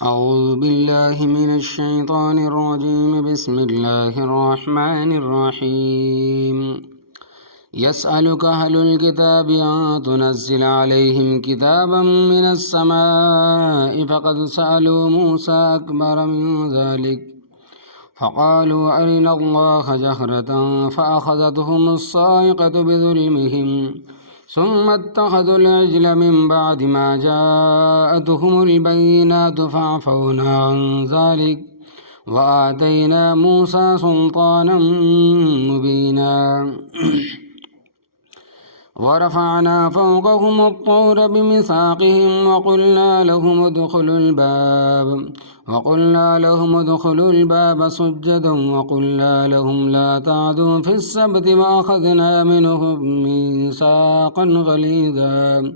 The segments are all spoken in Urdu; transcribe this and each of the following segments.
أعوذ بالله من الشيطان الرجيم بسم الله الرحمن الرحيم يسألك أهل الكتاب أن تنزل عليهم كتابا من السماء فقد سألوا موسى أكبر من ذلك فقالوا أرنا الله جهرة فأخذتهم الصاعقة بظلمهم ثم اتخذوا العجل من بعد ما جاءتهم البينات فعفونا عن ذلك وآتينا موسى سلطانا مبينا ورفعنا فوقهم الطور بميثاقهم وقلنا لهم ادخلوا الباب سجدا وقلنا لهم لا تعدوا في السبت وأخذنا منهم ميثاقا غليظا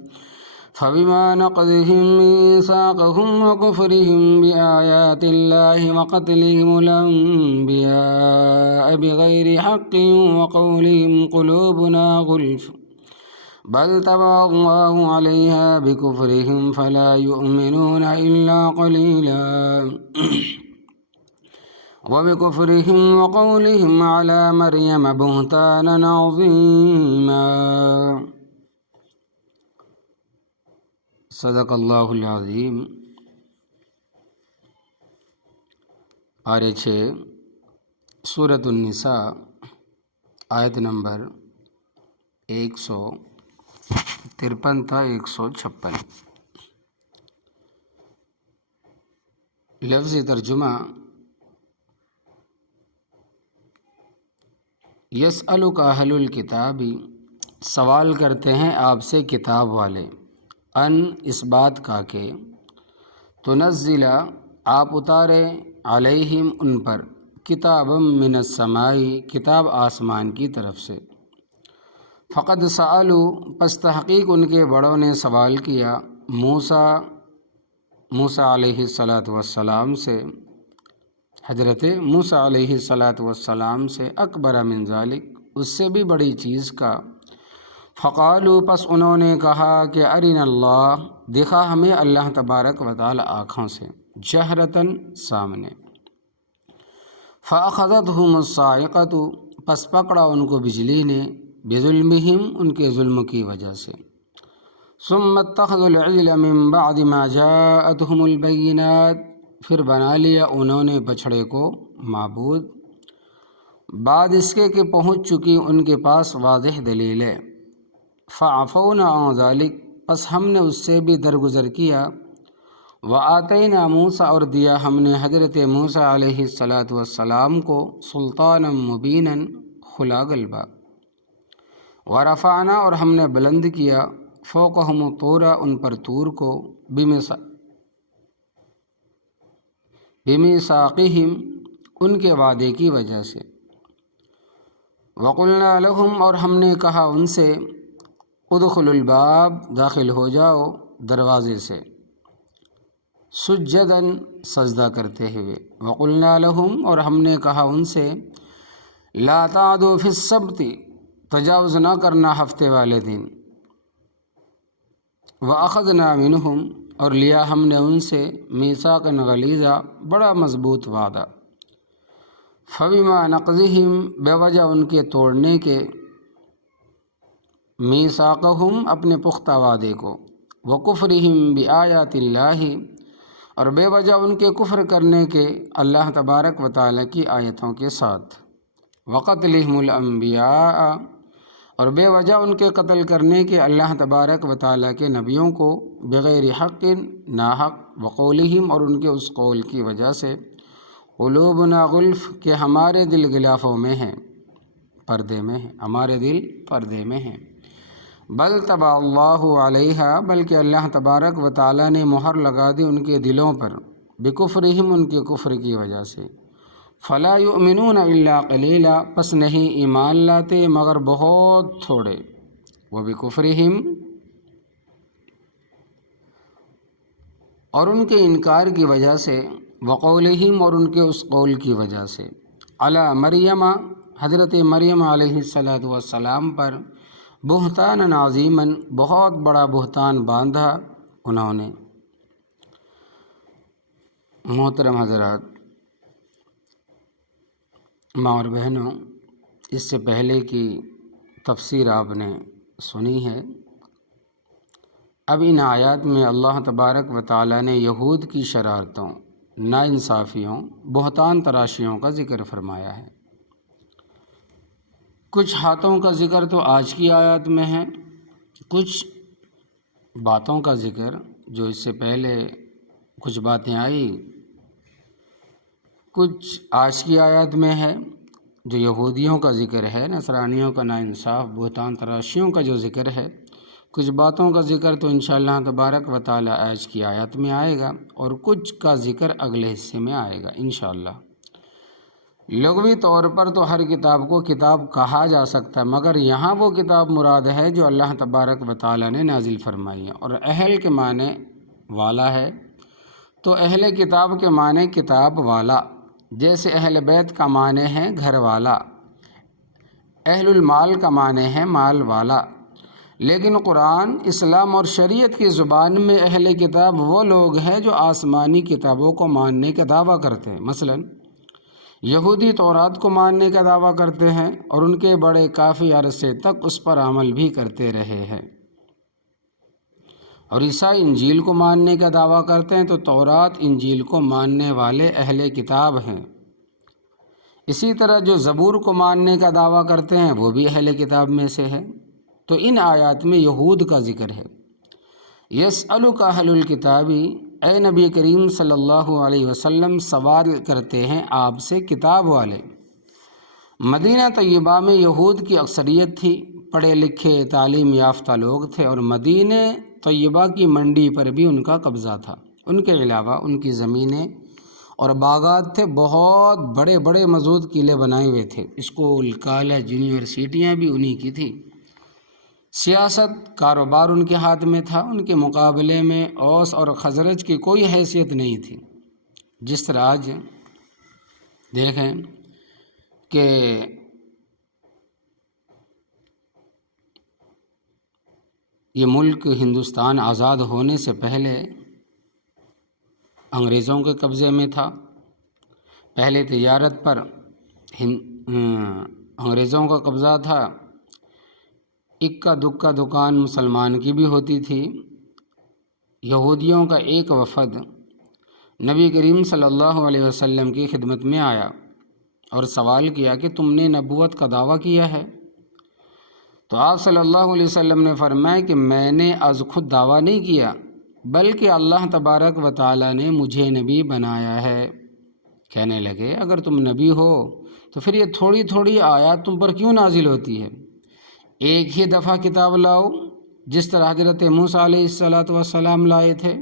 فبما نقضهم ميثاقهم وكفرهم بآيات الله وقتلهم الأنبياء بغير حق وقولهم قلوبنا غلف بل طبع الله عليها بكفرهم فلا يؤمنون إلا قليلا وبكفرهم وقولهم على مريم بهتانا عظيما صدق اللہ العظیم۔ آیت 6 سورۃ النساء آیت نمبر 153 تا 156۔ لفظی ترجمہ: یسألک اہل الکتاب، سوال کرتے ہیں آپ سے کتاب والے، ان اس بات کا کہ تنزل آپ اتارے، علیہم ان پر، کتاب من السماء کتاب آسمان کی طرف سے، فقد سألوا پس تحقیق ان کے بڑوں نے سوال کیا، موسیٰ علیہ السلام سے، حضرت موسیٰ علیہ السلام سے، اکبر من ذالک اس سے بھی بڑی چیز کا، فقالوا پس انہوں نے کہا کہ ارنا اللہ دکھا ہمیں اللہ تبارک و تعالی آنکھوں سے، جہرتاً سامنے، فأخذتهم الصاعقۃ پس پکڑا ان کو بجلی نے، بظلمہم ان کے ظلم کی وجہ سے، ثم اتخذوا العجل من بعد ما جاءتهم البینات پھر بنا لیا انہوں نے بچھڑے کو معبود، بعد اس کے کہ پہنچ چکی ان کے پاس واضح دلیلیں، فعفونا عن ذلک پس ہم نے اس سے بھی درگزر کیا، وآتینا موسیٰ اور دیا ہم نے حضرت موسیٰ علیہ السلام کو، سلطانا مبینا کھلا غلبہ، ورفعنا اور ہم نے بلند کیا، فوقہم الطور ان پر طور کو، بمیثاقہم ان کے وعدے کی وجہ سے، وقلنا لہم اور ہم نے کہا ان سے، ادخلوا الباب داخل ہو جاؤ دروازے سے، سجداً سجدہ کرتے ہوئے، وقلنا لہم اور ہم نے کہا ان سے، لا تعدوا فی السبت تجاوز نہ کرنا ہفتے والے دن، واخذنا منہم اور لیا ہم نے ان سے، میثاقا غلیظا بڑا مضبوط وعدہ، فبما نقضہم بے وجہ ان کے توڑنے کے، میثاقہم اپنے پختہ وعدے کو، وکفرہم بآیات اللہ اور بے وجہ ان کے کفر کرنے کے اللہ تبارک و تعالی کی آیتوں کے ساتھ، وقتلہم الانبیاء اور بے وجہ ان کے قتل کرنے کے اللہ تبارک و تعالی کے نبیوں کو، بغیر حق ناحق، وقولہم اور ان کے اس قول کی وجہ سے، قلوبنا غلف کہ ہمارے دل غلافوں میں ہیں، پردے میں ہیں، ہمارے دل پردے میں ہیں، بل طبع اللہ علیہا بلکہ اللہ تبارک و تعالی نے مہر لگا دی ان کے دلوں پر، بکفرہم ان کے کفر کی وجہ سے، فلا یؤمنون الا قلیلا پس نہیں ایمان لاتے مگر بہت تھوڑے، وبکفرہم اور ان کے انکار کی وجہ سے، وقولہم اور ان کے اس قول کی وجہ سے، علی مریم حضرت مریم علیہ السلام پر، بہتان عظیماً بہت بڑا بہتان باندھا انہوں نے، محترم حضرات، ماں اور بہنوں، اس سے پہلے کی تفسیر آپ نے سنی ہے۔ اب ان آیات میں اللہ تبارک و تعالیٰ نے یہود کی شرارتوں، ناانصافیوں، بہتان تراشیوں کا ذکر فرمایا ہے۔ کچھ ہاتھوں کا ذکر تو آج کی آیات میں ہے، کچھ باتوں کا ذکر جو اس سے پہلے کچھ باتیں آئی، کچھ آج کی آیات میں ہے۔ جو یہودیوں کا ذکر ہے، نصرانیوں کا ناانصاف، بہتان تراشیوں کا جو ذکر ہے، کچھ باتوں کا ذکر تو انشاءاللہ تبارک و تعالی آج کی آیات میں آئے گا، اور کچھ کا ذکر اگلے حصے میں آئے گا انشاءاللہ۔ لغوی طور پر تو ہر کتاب کو کتاب کہا جا سکتا ہے، مگر یہاں وہ کتاب مراد ہے جو اللہ تبارک و تعالی نے نازل فرمائی ہے، اور اہل کے معنی والا ہے، تو اہل کتاب کے معنی کتاب والا، جیسے اہل بیت کا معنی ہے گھر والا، اہل المال کا معنی ہے مال والا۔ لیکن قرآن، اسلام اور شریعت کی زبان میں اہل کتاب وہ لوگ ہیں جو آسمانی کتابوں کو ماننے کا دعویٰ کرتے ہیں۔ مثلاً یہودی تورات کو ماننے کا دعویٰ کرتے ہیں، اور ان کے بڑے کافی عرصے تک اس پر عمل بھی کرتے رہے ہیں، اور عیسائی انجیل کو ماننے کا دعویٰ کرتے ہیں، تو تورات انجیل کو ماننے والے اہل کتاب ہیں۔ اسی طرح جو زبور کو ماننے کا دعویٰ کرتے ہیں وہ بھی اہل کتاب میں سے ہے۔ تو ان آیات میں یہود کا ذکر ہے۔ یسألک اہل الکتاب، اے نبی کریم صلی اللہ علیہ وسلم سوال کرتے ہیں آپ سے کتاب والے۔ مدینہ طیبہ میں یہود کی اکثریت تھی، پڑھے لکھے تعلیم یافتہ لوگ تھے، اور مدینہ طیبہ کی منڈی پر بھی ان کا قبضہ تھا۔ ان کے علاوہ ان کی زمینیں اور باغات تھے، بہت بڑے بڑے مضبوط قلعے بنائے ہوئے تھے، اسکول، کالج، یونیورسٹیاں بھی انہی کی تھی۔ سیاست، کاروبار ان کے ہاتھ میں تھا، ان کے مقابلے میں اوس اور خزرج کی کوئی حیثیت نہیں تھی۔ جس طرح آج دیکھیں کہ یہ ملک ہندوستان آزاد ہونے سے پہلے انگریزوں کے قبضے میں تھا۔ پہلے تجارت پر انگریزوں کا قبضہ تھا، اکا دکا دکان مسلمان کی بھی ہوتی تھی۔ یہودیوں کا ایک وفد نبی کریم صلی اللہ علیہ وسلم کی خدمت میں آیا اور سوال کیا کہ تم نے نبوت کا دعویٰ کیا ہے؟ تو آپ صلی اللہ علیہ وسلم نے فرمایا کہ میں نے از خود دعویٰ نہیں کیا، بلکہ اللہ تبارک و تعالی نے مجھے نبی بنایا ہے۔ کہنے لگے اگر تم نبی ہو تو پھر یہ تھوڑی تھوڑی آیات تم پر کیوں نازل ہوتی ہے؟ ایک ہی دفعہ کتاب لاؤ، جس طرح حضرت موسیٰ علیہ السلام لائے تھے۔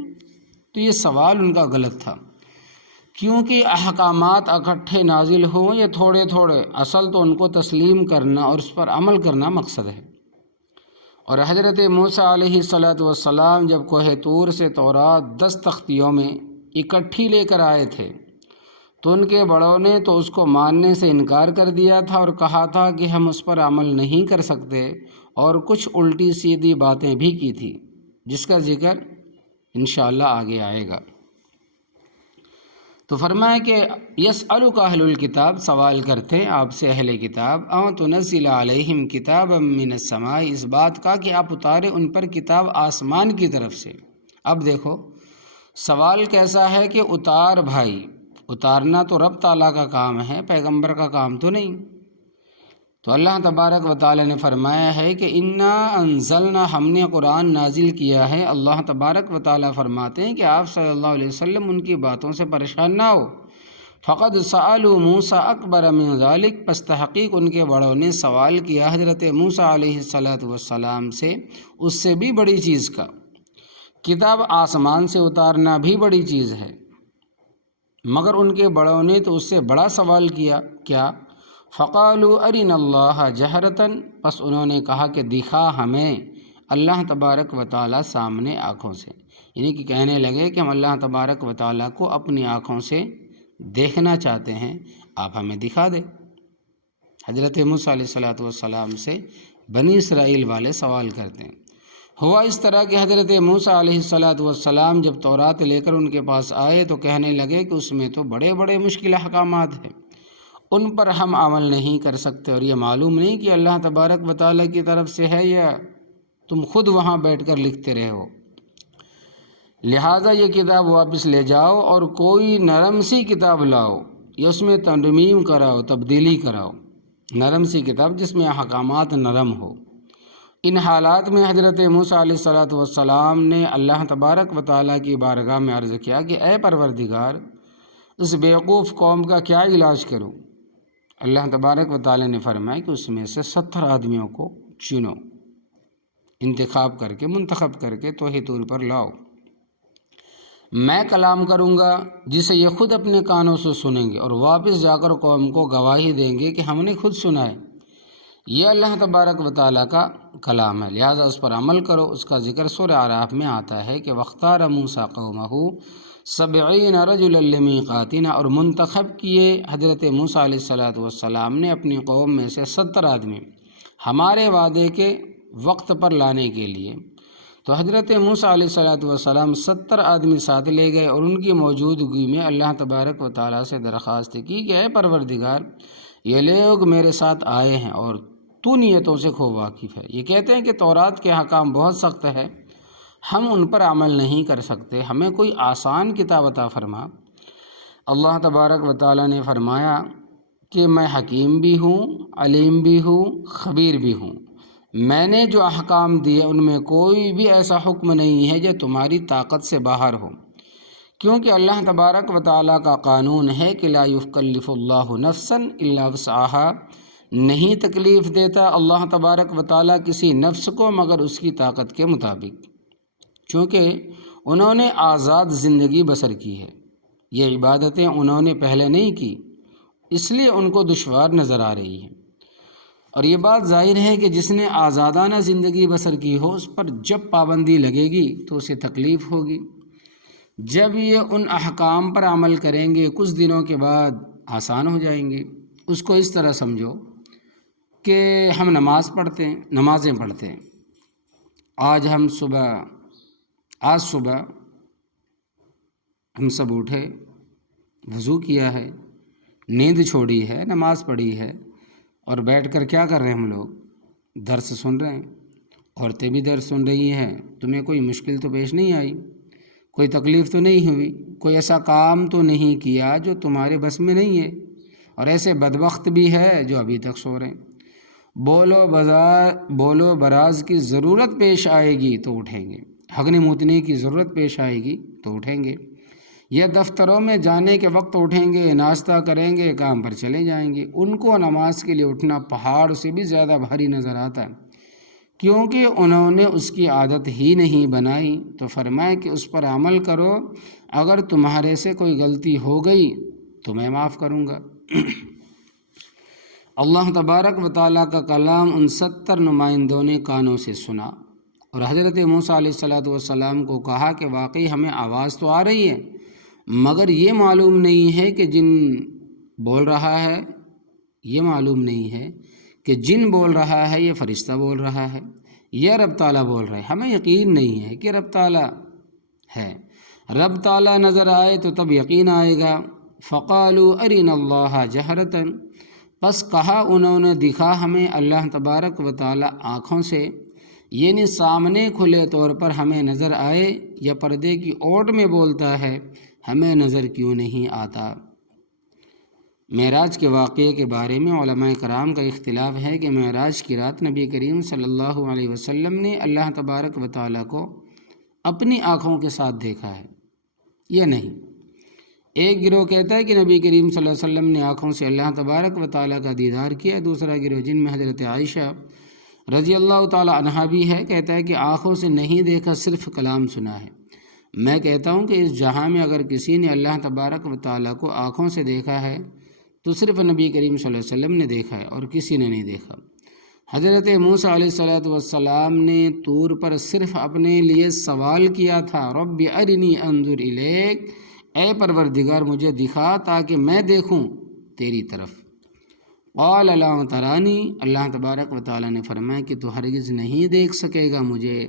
تو یہ سوال ان کا غلط تھا، کیونکہ احکامات اکٹھے نازل ہوں یا تھوڑے تھوڑے، اصل تو ان کو تسلیم کرنا اور اس پر عمل کرنا مقصد ہے۔ اور حضرت موسیٰ علیہ السلام جب کوہ طور سے تورات 10 تختیوں میں اکٹھی لے کر آئے تھے، تو ان کے بڑوں نے تو اس کو ماننے سے انکار کر دیا تھا اور کہا تھا کہ ہم اس پر عمل نہیں کر سکتے، اور کچھ الٹی سیدھی باتیں بھی کی تھی، جس کا ذکر انشاءاللہ آگے آئے گا۔ تو فرمایا کہ یسألک اہل الکتاب، سوال کرتے ہیں آپ سے اہل کتاب، او تنزل علیہم کتابا من السماء، اس بات کا کہ آپ اتارے ان پر کتاب آسمان کی طرف سے۔ اب دیکھو سوال کیسا ہے کہ اتار بھائی، اتارنا تو رب تعالیٰ کا کام ہے، پیغمبر کا کام تو نہیں۔ تو اللہ تبارک و تعالی نے فرمایا ہے کہ انا انزلنا، ہم نے قرآن نازل کیا ہے۔ اللہ تبارک و تعالی فرماتے ہیں کہ آپ صلی اللہ علیہ وسلم ان کی باتوں سے پریشان نہ ہو۔ فقد سألوا موسیٰ اکبر من ذلک، پس تحقیق ان کے بڑوں نے سوال کیا حضرت موسیٰ علیہ السلام سے اس سے بھی بڑی چیز کا۔ کتاب آسمان سے اتارنا بھی بڑی چیز ہے، مگر ان کے بڑوں نے تو اس سے بڑا سوال کیا، کیا؟ فقالوا ارنا اللہ جہرتاً، پس انہوں نے کہا کہ دکھا ہمیں اللہ تبارک و تعالی سامنے آنکھوں سے، یعنی کہ کہنے لگے کہ ہم اللہ تبارک و تعالی کو اپنی آنکھوں سے دیکھنا چاہتے ہیں، آپ ہمیں دکھا دیں۔ حضرت موسیٰ علیہ السلام سے بنی اسرائیل والے سوال کرتے ہیں۔ ہوا اس طرح کہ حضرت موسیٰ علیہ السلام جب تورات لے کر ان کے پاس آئے تو کہنے لگے کہ اس میں تو بڑے بڑے مشکل احکامات ہیں، ان پر ہم عمل نہیں کر سکتے، اور یہ معلوم نہیں کہ اللہ تبارک و تعالیٰ کی طرف سے ہے یا تم خود وہاں بیٹھ کر لکھتے رہے ہو، لہٰذا یہ کتاب واپس لے جاؤ اور کوئی نرم سی کتاب لاؤ یا اس میں ترمیم کراؤ، تبدیلی کراؤ، نرم سی کتاب جس میں احکامات نرم ہو۔ ان حالات میں حضرت موسیٰ علیہ السلام نے اللہ تبارک و تعالیٰ کی بارگاہ میں عرض کیا کہ اے پروردگار، اس بیوقوف قوم کا کیا علاج کروں؟ اللہ تبارک و تعالیٰ نے فرمایا کہ اس میں سے 70 آدمیوں کو چنو، انتخاب کر کے، منتخب کر کے توحید طور پر لاؤ، میں کلام کروں گا جسے یہ خود اپنے کانوں سے سنیں گے اور واپس جا کر قوم کو گواہی دیں گے کہ ہم نے خود سنا ہے۔ یہ اللہ تبارک و تعالیٰ کا کلام ہے، لہٰذا اس پر عمل کرو۔ اس کا ذکر سورہ اعراف میں آتا ہے کہ وَاخْتَارَ مُوسَىٰ قَوْمَهُ 70 رَجُلًا لِّمِيقَاتِنَا، اور منتخب کیے حضرت موسیٰ علیہ السلام نے اپنی قوم میں سے 70 آدمی ہمارے وعدے کے وقت پر لانے کے لیے۔ تو حضرت موسیٰ علیہ السلام 70 آدمی ساتھ لے گئے اور ان کی موجودگی میں اللہ تبارک و تعالیٰ سے درخواست کی کہ اے پروردگار، یہ لوگ میرے ساتھ آئے ہیں اور تو نیتوں سے خوب واقف ہے۔ یہ کہتے ہیں کہ تورات کے احکام بہت سخت ہے، ہم ان پر عمل نہیں کر سکتے، ہمیں کوئی آسان کتاب عطا فرما۔ اللہ تبارک و تعالیٰ نے فرمایا کہ میں حکیم بھی ہوں، علیم بھی ہوں، خبیر بھی ہوں۔ میں نے جو احکام دیے ان میں کوئی بھی ایسا حکم نہیں ہے جو تمہاری طاقت سے باہر ہو، کیونکہ اللہ تبارک و تعالیٰ کا قانون ہے کہ لا یکلف اللہ نفسا الا وسعها، نہیں تکلیف دیتا اللہ تبارک و تعالیٰ کسی نفس کو مگر اس کی طاقت کے مطابق، چونکہ انہوں نے آزاد زندگی بسر کی ہے، یہ عبادتیں انہوں نے پہلے نہیں کی، اس لیے ان کو دشوار نظر آ رہی ہے۔ اور یہ بات ظاہر ہے کہ جس نے آزادانہ زندگی بسر کی ہو اس پر جب پابندی لگے گی تو اسے تکلیف ہوگی۔ جب یہ ان احکام پر عمل کریں گے کچھ دنوں کے بعد آسان ہو جائیں گے۔ اس کو اس طرح سمجھو کہ ہم نمازیں پڑھتے ہیں۔ آج صبح ہم سب اٹھے، وضو کیا ہے، نیند چھوڑی ہے، نماز پڑھی ہے، اور بیٹھ کر کیا کر رہے ہیں؟ ہم لوگ درس سن رہے ہیں، عورتیں بھی درس سن رہی ہیں۔ تمہیں کوئی مشکل تو پیش نہیں آئی، کوئی تکلیف تو نہیں ہوئی، کوئی ایسا کام تو نہیں کیا جو تمہارے بس میں نہیں ہے، اور ایسے بدبخت بھی ہے جو ابھی تک سو رہے ہیں۔ بولو براز کی ضرورت پیش آئے گی تو اٹھیں گے، ہگنے موتنے کی ضرورت پیش آئے گی تو اٹھیں گے، یا دفتروں میں جانے کے وقت اٹھیں گے، ناشتہ کریں گے، کام پر چلے جائیں گے۔ ان کو نماز کے لیے اٹھنا پہاڑ سے بھی زیادہ بھاری نظر آتا ہے، کیونکہ انہوں نے اس کی عادت ہی نہیں بنائی۔ تو فرمایا کہ اس پر عمل کرو، اگر تمہارے سے کوئی غلطی ہو گئی تو میں معاف کروں گا۔ اللہ تبارک و تعالیٰ کا کلام ان 70 نمائندوں نے کانوں سے سنا اور حضرت موسیٰ علیہ السلام کو کہا کہ واقعی ہمیں آواز تو آ رہی ہے، مگر یہ معلوم نہیں ہے کہ جن بول رہا ہے یہ فرشتہ بول رہا ہے یا رب تعالیٰ بول رہا ہے، ہمیں یقین نہیں ہے کہ رب تعالیٰ ہے۔ رب تعالیٰ نظر آئے تو تب یقین آئے گا۔ فقالوا ارنا اللہ جہرۃ، پس کہا انہوں نے دکھا ہمیں اللہ تبارک و تعالیٰ آنکھوں سے، یعنی سامنے کھلے طور پر ہمیں نظر آئے، یا پردے کی اوٹ میں بولتا ہے ہمیں نظر کیوں نہیں آتا۔ معراج کے واقعے کے بارے میں علماء کرام کا اختلاف ہے کہ معراج کی رات نبی کریم صلی اللہ علیہ وسلم نے اللہ تبارک و تعالیٰ کو اپنی آنکھوں کے ساتھ دیکھا ہے یا نہیں۔ ایک گروہ کہتا ہے کہ نبی کریم صلی اللہ علیہ وسلم نے آنکھوں سے اللہ تبارک و تعالیٰ کا دیدار کیا۔ دوسرا گروہ، جن میں حضرت عائشہ رضی اللہ تعالیٰ عنہا بھی ہے، کہتا ہے کہ آنکھوں سے نہیں دیکھا، صرف کلام سنا ہے۔ میں کہتا ہوں کہ اس جہاں میں اگر کسی نے اللہ تبارک و تعالیٰ کو آنکھوں سے دیکھا ہے تو صرف نبی کریم صلی اللہ علیہ وسلم نے دیکھا ہے اور کسی نے نہیں دیکھا۔ حضرت موسیٰ علیہ السلام نے طور پر صرف اپنے لیے سوال کیا تھا، رب ارنی انظر الیک، اے پروردگار مجھے دکھا تاکہ میں دیکھوں تیری طرف۔ قال لا ترانی، اللہ تبارک و تعالیٰ نے فرمایا کہ تو ہرگز نہیں دیکھ سکے گا مجھے،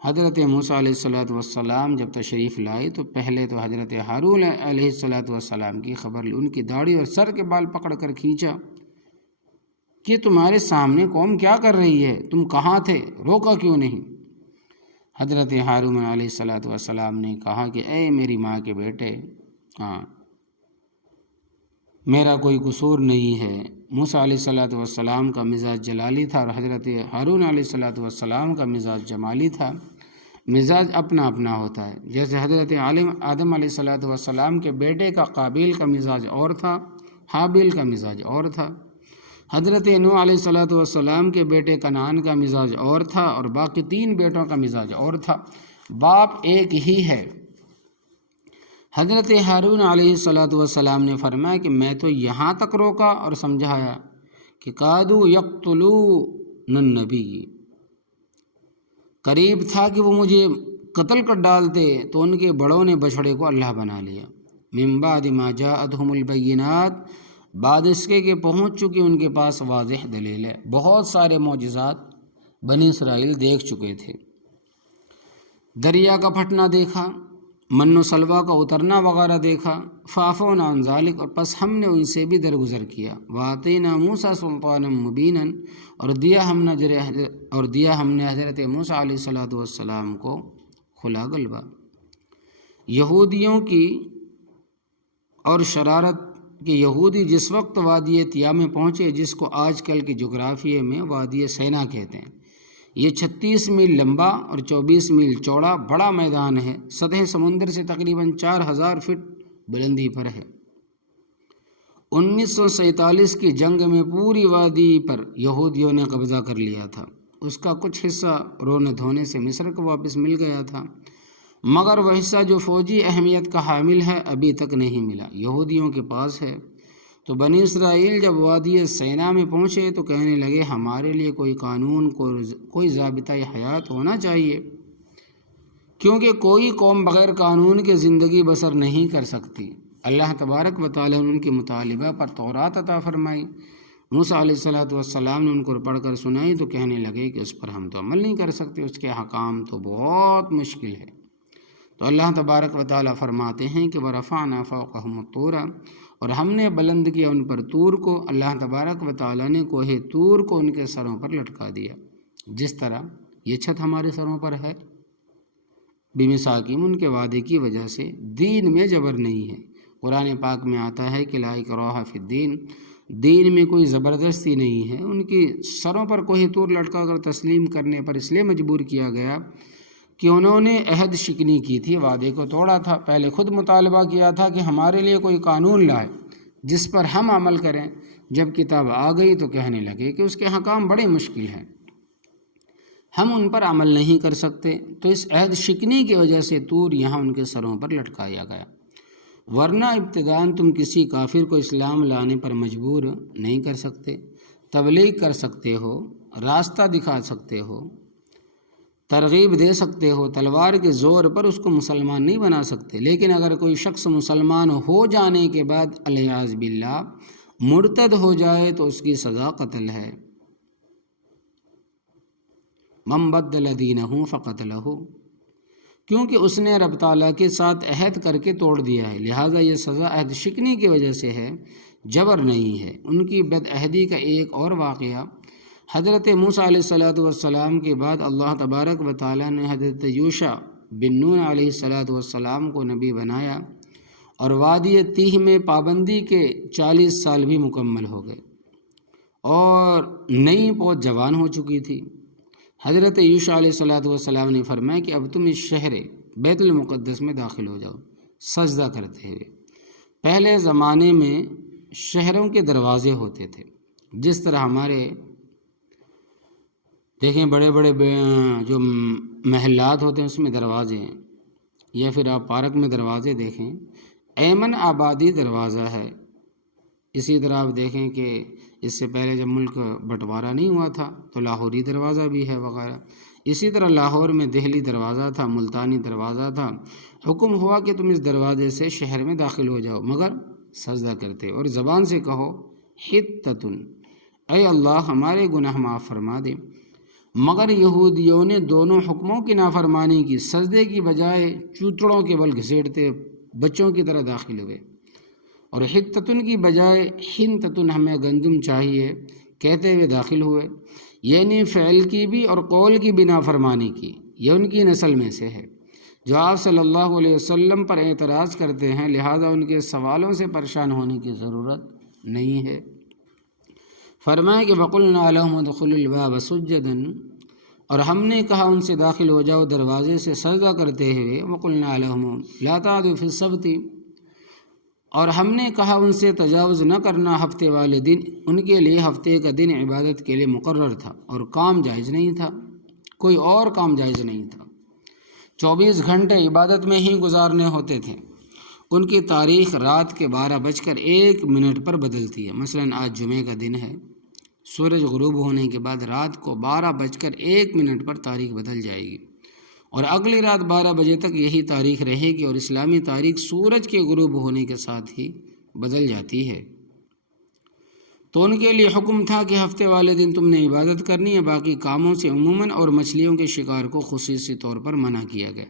حضرت موسیٰ علیہ الصلوۃ والسلام جب تشریف لائے تو پہلے تو حضرت ہارون علیہ الصلوۃ والسلام کی خبر لی، ان کی داڑھی اور سر کے بال پکڑ کر کھینچا کہ تمہارے سامنے قوم کیا کر رہی ہے، تم کہاں تھے، روکا کیوں نہیں؟ حضرت ہارون علیہ الصلوۃ والسلام نے کہا کہ اے میری ماں کے بیٹے، میرا کوئی قصور نہیں ہے۔ موسیٰ علیہ الصلوۃ والسلام کا مزاج جلالی تھا اور حضرت ہارون علیہ الصلوۃ والسلام کا مزاج جمالی تھا۔ مزاج اپنا اپنا ہوتا ہے، جیسے حضرت آدم علیہ الصلوۃ والسلام کے بیٹے کا قابیل کا مزاج اور تھا، حابیل کا مزاج اور تھا۔ حضرت نوح علیہ الصلوۃ والسلام کے بیٹے کنعان کا مزاج اور تھا، اور باقی 3 بیٹوں کا مزاج اور تھا، باپ ایک ہی ہے۔ حضرت ہارون علیہ الصلوۃ والسلام نے فرمایا کہ میں تو یہاں تک روکا اور سمجھایا کہ قادو یقتلون النبی، قریب تھا کہ وہ مجھے قتل کر ڈالتے، تو ان کے بڑوں نے بچھڑے کو اللہ بنا لیا۔ من بعد ما جاءتهم البینات، بعد اس کے کہ پہنچ چکی ان کے پاس واضح دلیل ہے۔ بہت سارے معجزات بنی اسرائیل دیکھ چکے تھے، دریا کا پھٹنا دیکھا، من و سلوا کا اترنا وغیرہ دیکھا۔ فعفونا عن ذلک، اور پس ہم نے ان سے بھی درگزر کیا۔ وآتینا موسیٰ سلطانا مبینا، اور دیا ہم نے حضرت موسیٰ علیہ الصلوۃ والسلام کو کھلا غلبہ۔ یہودیوں کی اور شرارت کہ یہودی جس وقت وادی طیٰ میں پہنچے، جس کو آج کل کی جغرافیے میں وادی سینا کہتے ہیں، یہ 36 میل لمبا اور 24 میل چوڑا بڑا میدان ہے، سطح سمندر سے تقریباً 4000 فٹ بلندی پر ہے۔ 1947 کی جنگ میں پوری وادی پر یہودیوں نے قبضہ کر لیا تھا۔ اس کا کچھ حصہ رونے دھونے سے مصر کو واپس مل گیا تھا، مگر وہ حصہ جو فوجی اہمیت کا حامل ہے ابھی تک نہیں ملا، یہودیوں کے پاس ہے۔ تو بنی اسرائیل جب وادی سینا میں پہنچے تو کہنے لگے ہمارے لیے کوئی قانون، کوئی ضابطۂ حیات ہونا چاہیے، کیونکہ کوئی قوم بغیر قانون کے زندگی بسر نہیں کر سکتی۔ اللہ تبارک و تعالیٰ نے ان کے مطالبہ پر تورات عطا فرمائی۔ موسیٰ علیہ الصلوۃ والسلام نے ان کو پڑھ کر سنائی تو کہنے لگے کہ اس پر ہم تو عمل نہیں کر سکتے، اس کے حکام تو بہت مشکل ہے۔ تو اللہ تبارک و تعالیٰ فرماتے ہیں کہ وَرَفَعْنَا فَوْقَهُمُ الطُّورَ، اور ہم نے بلند کیا ان پر طور کو۔ اللہ تبارک و تعالیٰ نے کوہ طور کو ان کے سروں پر لٹکا دیا، جس طرح یہ چھت ہمارے سروں پر ہے۔ بِمِثَاقِهِمْ، ان کے وعدے کی وجہ سے۔ دین میں جبر نہیں ہے۔ قرآن پاک میں آتا ہے کہ لا اکراہ فی الدین، دین میں کوئی زبردستی نہیں ہے۔ ان کی سروں پر کوہ طور لٹکا کر تسلیم کرنے پر اس لیے مجبور کیا گیا کہ انہوں نے عہد شکنی کی تھی، وعدے کو توڑا تھا۔ پہلے خود مطالبہ کیا تھا کہ ہمارے لیے کوئی قانون لائے جس پر ہم عمل کریں، جب کتاب آ گئی تو کہنے لگے کہ اس کے حکام بڑے مشکل ہیں، ہم ان پر عمل نہیں کر سکتے۔ تو اس عہد شکنی کی وجہ سے طور یہاں ان کے سروں پر لٹکایا گیا، ورنہ ابتداً تم کسی کافر کو اسلام لانے پر مجبور نہیں کر سکتے۔ تبلیغ کر سکتے ہو، راستہ دکھا سکتے ہو، ترغیب دے سکتے ہو، تلوار کے زور پر اس کو مسلمان نہیں بنا سکتے، لیکن اگر کوئی شخص مسلمان ہو جانے کے بعد الیاذ باللہ مرتد ہو جائے تو اس کی سزا قتل ہے۔ من بدل دینہ فقتلہ، کیونکہ اس نے رب تعالیٰ کے ساتھ عہد کر کے توڑ دیا ہے، لہٰذا یہ سزا عہد شکنی کی وجہ سے ہے، جبر نہیں ہے۔ ان کی بد عہدی کا ایک اور واقعہ، حضرت موسیٰ علیہ الصلوۃ والسلام کے بعد اللہ تبارک و تعالیٰ نے حضرت یوشع بن نون علیہ الصلوۃ والسلام کو نبی بنایا، اور وادی تیہ میں پابندی کے 40 سال بھی مکمل ہو گئے اور نئی پوت جوان ہو چکی تھی۔ حضرت یوشع علیہ الصلوۃ والسلام نے فرمایا کہ اب تم اس شہر بیت المقدس میں داخل ہو جاؤ سجدہ کرتے ہوئے۔ پہلے زمانے میں شہروں کے دروازے ہوتے تھے، جس طرح ہمارے دیکھیں بڑے بڑے جو محلات ہوتے ہیں اس میں دروازے ہیں، یا پھر آپ پارک میں دروازے دیکھیں، ایمن آبادی دروازہ ہے۔ اسی طرح آپ دیکھیں کہ اس سے پہلے جب ملک بٹوارہ نہیں ہوا تھا تو لاہوری دروازہ بھی ہے وغیرہ۔ اسی طرح لاہور میں دہلی دروازہ تھا، ملتانی دروازہ تھا۔ حکم ہوا کہ تم اس دروازے سے شہر میں داخل ہو جاؤ، مگر سجدہ کرتے اور زبان سے کہو حتتن، اے اللہ ہمارے گناہ معاف فرما دے۔ مگر یہودیوں نے دونوں حکموں کی نافرمانی کی، سجدے کی بجائے چوتڑوں کے بل گھسیٹتے بچوں کی طرح داخل ہوئے، اور حتتن کی بجائے حنتتن ہمیں گندم چاہیے کہتے ہوئے داخل ہوئے، یعنی فعل کی بھی اور قول کی بھی نافرمانی کی۔ یہ ان کی نسل میں سے ہے جو آپ صلی اللہ علیہ وسلم پر اعتراض کرتے ہیں، لہٰذا ان کے سوالوں سے پریشان ہونے کی ضرورت نہیں ہے۔ فرمایا کہ وَقُلْنَا لَهُمُ ادْخُلُوا الْبَابَ سُجَّدًا، اور ہم نے کہا ان سے داخل ہو جاؤ دروازے سے سجدہ کرتے ہوئے، وَقُلْنَا لَهُمْ لَا تَعْدُوا فِي السَّبْتِ، اور ہم نے کہا ان سے تجاوز نہ کرنا ہفتے والے دن، ان کے لیے ہفتے کا دن عبادت کے لیے مقرر تھا اور کام جائز نہیں تھا، کوئی اور کام جائز نہیں تھا، 24 گھنٹے عبادت میں ہی گزارنے ہوتے تھے۔ ان کی تاریخ رات کے 12:01 پر بدلتی ہے۔ مثلا آج جمعے کا دن ہے، سورج غروب ہونے کے بعد رات کو 12:01 پر تاریخ بدل جائے گی، اور اگلی رات 12 بجے تک یہی تاریخ رہے گی، اور اسلامی تاریخ سورج کے غروب ہونے کے ساتھ ہی بدل جاتی ہے۔ تو ان کے لیے حکم تھا کہ ہفتے والے دن تم نے عبادت کرنی ہے، باقی کاموں سے عموماً اور مچھلیوں کے شکار کو خصوصی طور پر منع کیا گیا۔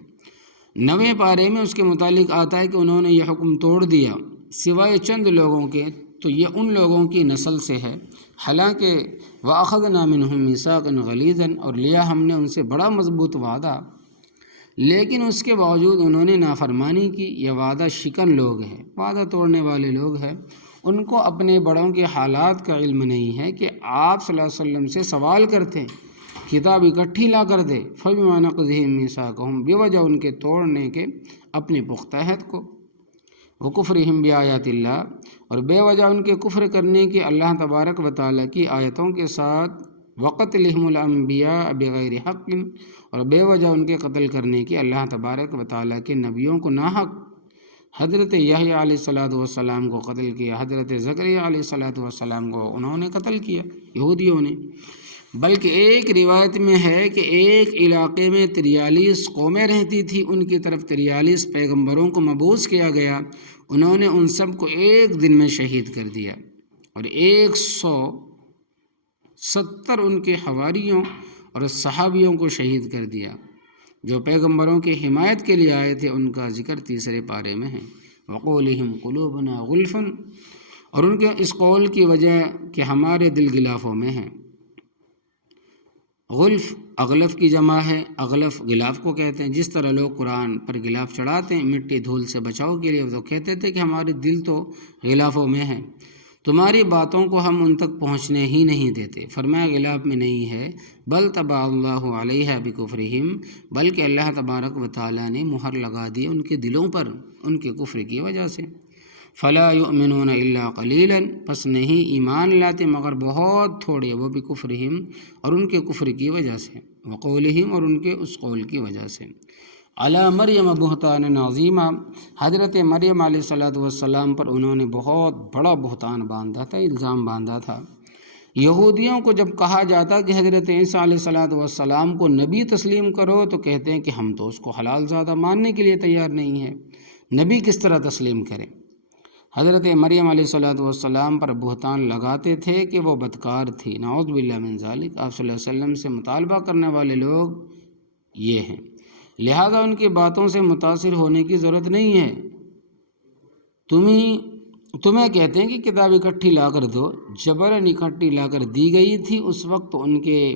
9ویں پارے میں اس کے متعلق آتا ہے کہ انہوں نے یہ حکم توڑ دیا سوائے چند لوگوں کے، تو یہ ان لوگوں کی نسل سے ہے، حالانکہ وَأَخَذْنَا مِنْهُمْ مِيثَاقًا غَلِيظًا، اور لیا ہم نے ان سے بڑا مضبوط وعدہ، لیکن اس کے باوجود انہوں نے نافرمانی کی۔ یہ وعدہ شکن لوگ ہیں، وعدہ توڑنے والے لوگ ہیں، ان کو اپنے بڑوں کے حالات کا علم نہیں ہے کہ آپ صلی اللہ علیہ وسلم سے سوال کرتے، کتاب اکٹھی لا کر دے، فَبِمَا نَقْضِهِم مِّيثَاقَهُمْ، بے وجہ ان کے توڑنے کے اپنے پختہ عہد کو، وَكُفْرِهِمْ بِآيَاتِ اللَّهِ، اور بے وجہ ان کے کفر کرنے کے اللہ تبارک و تعالیٰ کی آیتوں کے ساتھ، وَقَتْلِهِمُ الْأَنْبِيَاءَ بِغَيْرِ حَقٍّ، اور بے وجہ ان کے قتل کرنے کے اللہ تبارک و تعالیٰ کے نبیوں کو ناحق۔ حضرت یحییٰ علیہ السلام کو قتل کیا، حضرت زکریا علیہ السلام کو انہوں نے قتل کیا یہودیوں نے، بلکہ ایک روایت میں ہے کہ ایک علاقے میں 43 قومیں رہتی تھی، ان کی طرف 43 پیغمبروں کو مبعوث کیا گیا، انہوں نے ان سب کو ایک دن میں شہید کر دیا، اور 170 ان کے حواریوں اور صحابیوں کو شہید کر دیا جو پیغمبروں کی حمایت کے لیے آئے تھے۔ ان کا ذکر 3 پارے میں ہے۔ وَقَوْلِهِمْ قُلُوبُنَا غُلْفٌ، اور ان کے اس قول کی وجہ کہ ہمارے دل غلافوں میں ہیں۔ غلف اغلف کی جمع ہے، اغلف غلاف کو کہتے ہیں۔ جس طرح لوگ قرآن پر غلاف چڑھاتے ہیں مٹی دھول سے بچاؤ کے لیے، تو کہتے تھے کہ ہمارے دل تو غلافوں میں ہیں، تمہاری باتوں کو ہم ان تک پہنچنے ہی نہیں دیتے۔ فرمایا غلاف میں نہیں ہے، بل طبع اللہ علیہ بکفرہم، بلکہ اللہ تبارک و تعالیٰ نے مہر لگا دی ان کے دلوں پر ان کے کفر کی وجہ سے۔ فلا یؤمنون الا قلیلا، پس نہیں ایمان لاتے مگر بہت تھوڑے، وہ بکفرہم، اور ان کے کفر کی وجہ سے، وقولہم، اور ان کے اس قول کی وجہ سے، علی مریم بہتان عظیمہ، حضرت مریم علیہ السلام پر انہوں نے بہت بڑا بہتان باندھا تھا، الزام باندھا تھا۔ یہودیوں کو جب کہا جاتا کہ حضرت عیسیٰ علیہ السلام کو نبی تسلیم کرو، تو کہتے ہیں کہ ہم تو اس کو حلال زادہ ماننے کے لیے تیار نہیں ہیں، نبی کس طرح تسلیم کریں۔ حضرت مریم علیہ السلام پر بہتان لگاتے تھے کہ وہ بدکار تھی، نعوذ باللہ من ذالک۔ آپ صلی اللہ علیہ وسلم سے مطالبہ کرنے والے لوگ یہ ہیں، لہذا ان کی باتوں سے متاثر ہونے کی ضرورت نہیں ہے۔ تمہیں کہتے ہیں کہ کتاب اکٹھی لا کر دو، جبراً اکٹھی لا کر دی گئی تھی، اس وقت ان کے